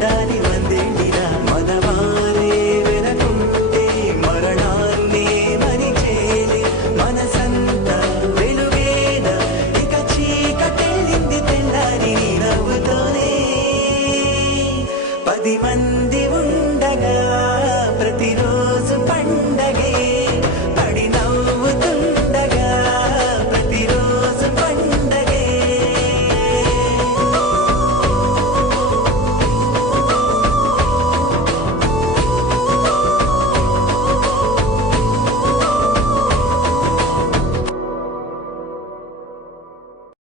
ఉండాలి వందేళ్ళినా మనవారే వెనకుంటే మరణాన్నే మరిచేలే మనసంతా వెలుగేనా ఇక చీకటెళ్ళింది తెల్లారి నీ నవ్వుతోనే 10 మంది ఉండగా ప్రతిరోజు